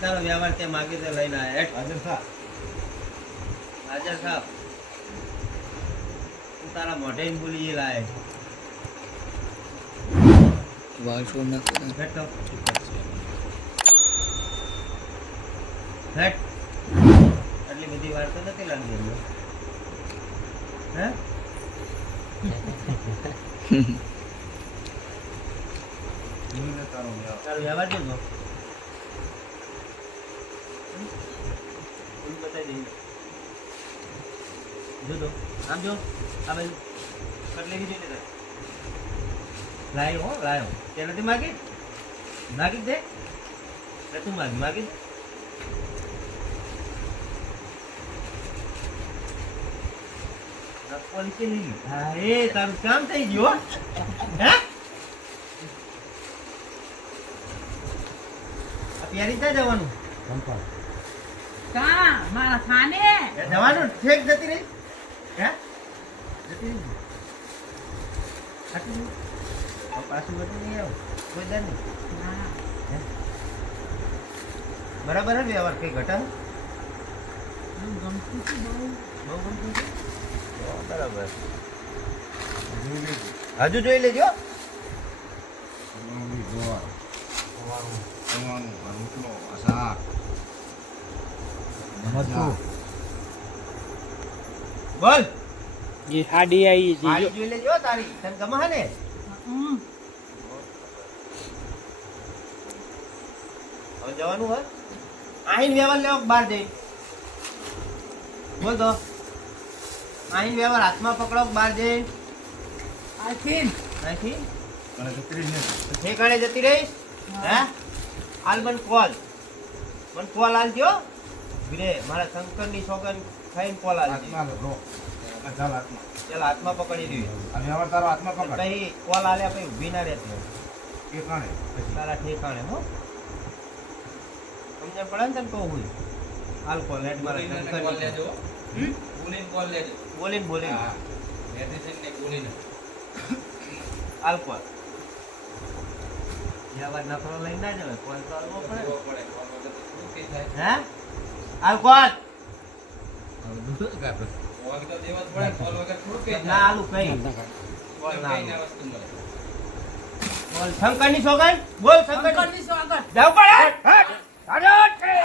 તારો વ્યવહાર તે માગી તે લઈને આયા હાજર સાહેબ તું તારા મોઢે બોલી લાય વાળ છોડ નાખો બેઠો હેટ આટલી બધી વાર તો નથી લાગી હે તારો વ્યવહાર કેવો બતાવી દઈએ જો તો આમ જો આ બાજુ કટલેરી જોઈને લાયો લાયો તે નથી માગી માગી દે તું માગી દે પોલીસે નહીં હા એ તારું કામ થઈ ગયું હે પ્યારી ક્યાં જવાનું કા મારા થાને જવાનું ઠેક જતી રહી હે જતી રહી આટલું પાછું બધું નહીં આવ કોઈ દર નહીં બરાબર હે વ્યવહાર કઈ ઘટા ગમતું છે બહુ ગમતું છે બરાબર હજુ જોઈ લેજો બોલ જે હાડી આવી હાડી જોઈ લેજો તારી તને ગમે હે ને હવે જવાનું હોય આહીન વ્યવહાર લેવો બહાર જઈ બોલ તો આહીન વ્યવહાર હાથમાં પકડો બહાર જઈ આખીન અહીંથી ઠેકાણે જતી રહીશ હે હાલ મને કોલ આલજો વીરે મારા શંકરની સોગન ખાઈને કોલ આલજો ચાલ હાથમાં પકડી દીધી કઈ કોલ આલ્યા પછી ઊભી ના રહેતી તારા ઠેકાણે હો સમજણ પડે ને તને કહું હું હાલ કોલ હેડ મારા શંકર બોલીને હાલ કોલ અવાજ નફરો લઈને ના જવાય કોલ તો આલવો પડે હે હાલ કોલ ના આલુ કઈ કોલ ના બોલ શંકરની સોગન બોલ શંકરની સોગન જાવ પડે